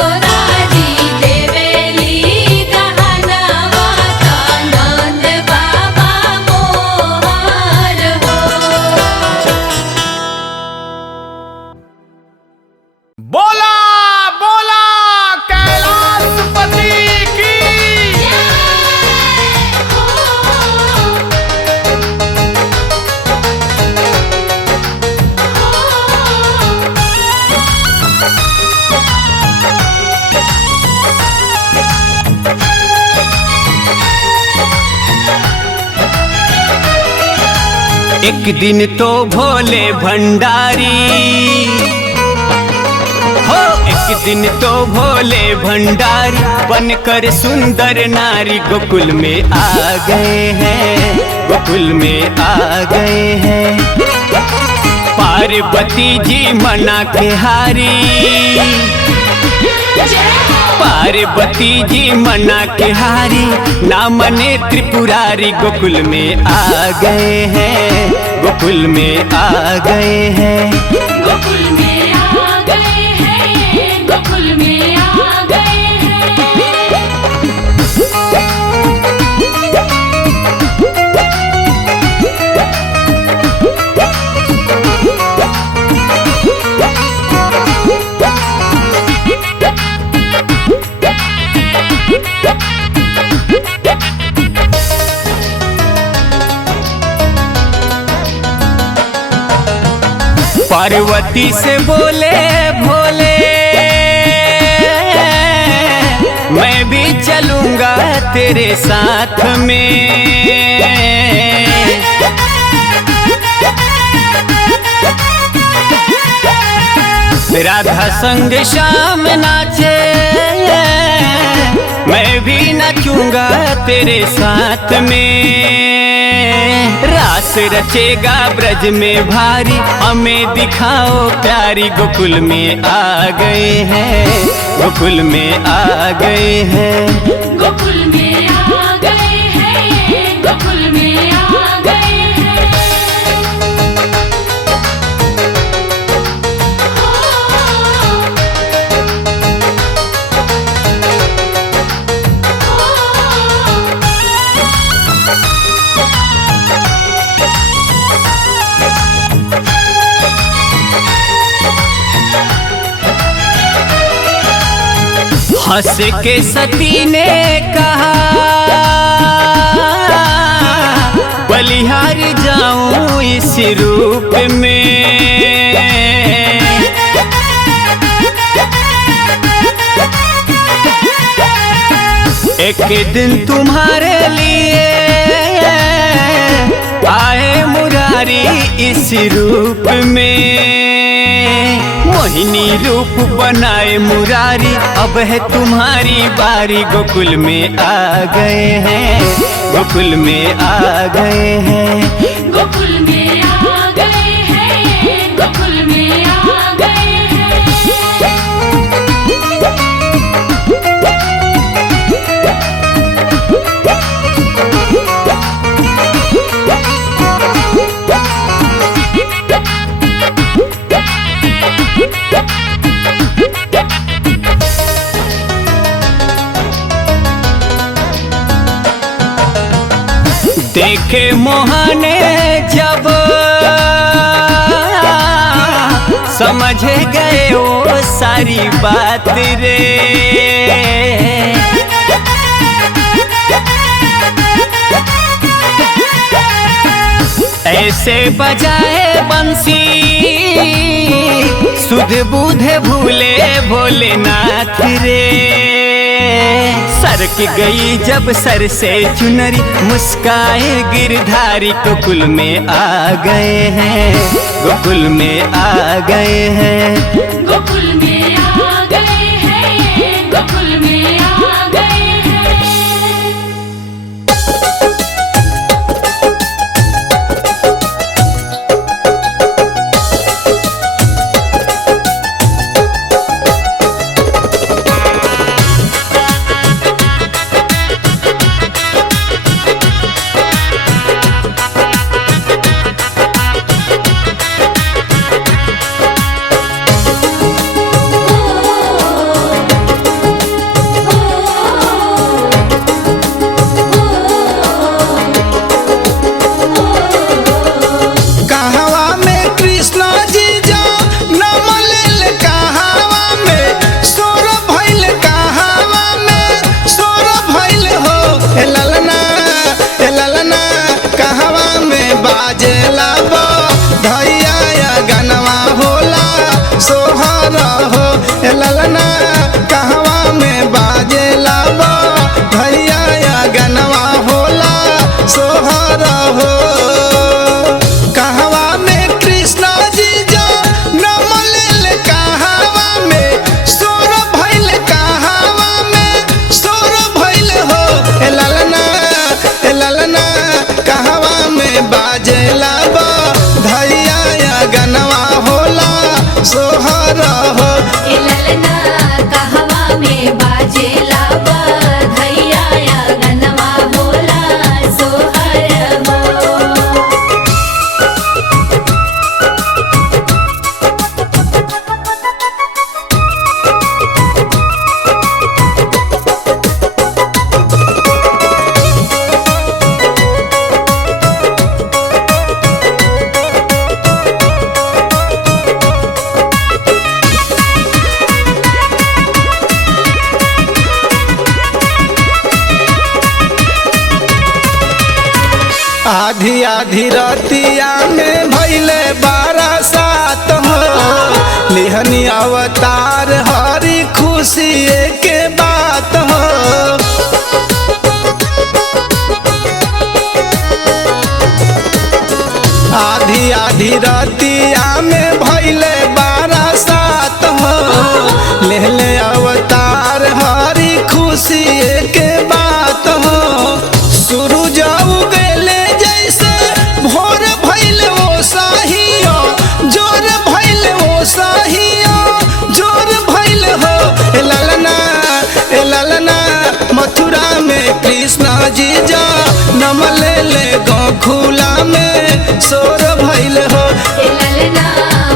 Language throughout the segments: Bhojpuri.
यशोदाजी देवेली दहनवा नंद बाबा मोहर हो। बोला बोला कैलाशपति की। एक दिन तो भोले भंडारी हो, एक दिन तो भोले भंडारी बनकर सुंदर नारी गोकुल में आ गए हैं, गोकुल में आ गए हैं। पार्वती जी मना के हारी, पार्वती जी मना के हारी, ना मने त्रिपुरारी गोकुल में आ गए हैं, गोकुल में आ गए हैं। गोकुल में आ गए हैं, गोकुल में आ गए हैं। पार्वती से बोले भोले, मैं भी चलूंगा तेरे साथ में। राधा संग श्याम नाचे, मैं भी नाचूंगा तेरे साथ में। रास रचेगा ब्रज में भारी, हमें दिखाओ प्यारी गोकुल में आ गए हैं, गोकुल में आ गए हैं। गोकुल में आ गए हैं, गोकुल में आ गए हैं। हंस के सती ने कहा, बलिहारी जाऊं इस रूप में। एक दिन तुम्हारे लिए आए मुरारी इस रूप में। मोहिनी रूप बनाए मुरारी, अब है तुम्हारी बारी गोकुल में आ गए हैं, गोकुल में आ गए हैं। गोकुल में आ गए हैं, गोकुल में आ गए हैं। देखे मोहने जब समझ गए वो सारी बात रे। ऐसे बजाए बंसी सुध बुध भूले भोलेनाथ रे। सरक गई जब सर से चुनरी, मुस्काए गिरधारी गोकुल में आ गए हैं, गोकुल में आ गए हैं। गोकुल में आ गए हैं, गोकुल में आ गए हैं। आधी आधी रतिया में भैले बारासात हो लिहनी अवतार हरी खुशी के बात हो। आधी आधी रतिया में भैले बारासात हो लेहले अवतार हरी खुशी के बात हो। सूरज उगले जैसे भोर भैल वो साहियो जोर भैल वो साहियो जोर भैल हो। ए ललना मथुरा में कृष्ण जी जा नम ले गोखुला में सोर भैल हो। ललना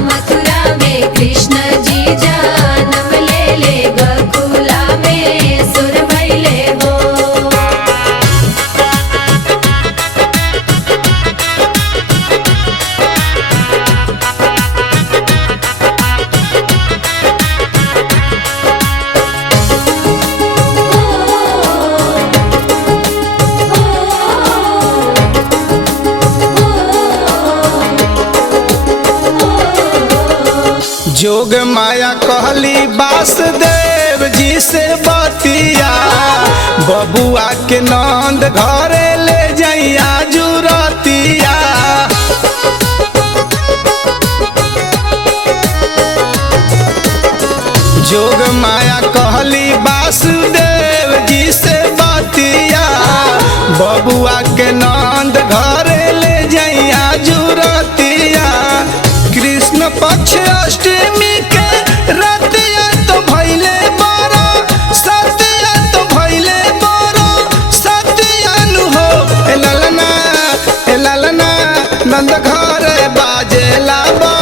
मथुरा में कृष्ण जी जन्म ले गोकुला में सुर भइले हो। जोग माया कहली वासुदेव जी से बतिया बबुआ के नंद घरे ले जइया जुरतिया। जोग माया कहली वासुदेव जी से बतिया बबुआ के नंद घरे ले जइया जुरतिया। कृष्ण पक्ष अष्टमी के रतिया तो भैले बड़ा सतिया तो भैले बड़ा सतियानु हो। ए ललना नंद घर बाजेला बा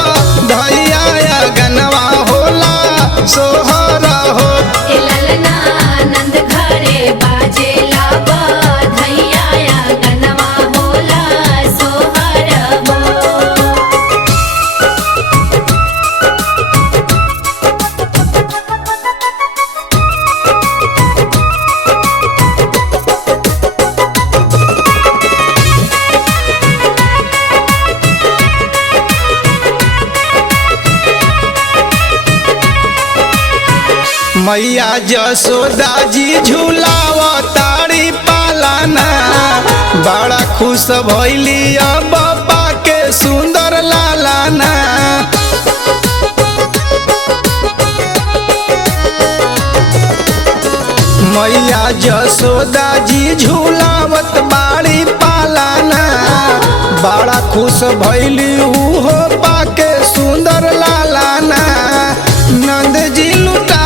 धैया गनवा होला सोहरा हो। ललना नंद घरे बाजेला बधैया गनमा होला सोहर हो। मैया जसोदा जी झूलावा तारी पालाना बड़ा खुश भैली बाबा के सुंदर लालाना। मैया जसोदा जी झूलावत बाड़ी पालाना बड़ा खुश भैली हो पाके सुंदर लालाना। नंद जी लुटा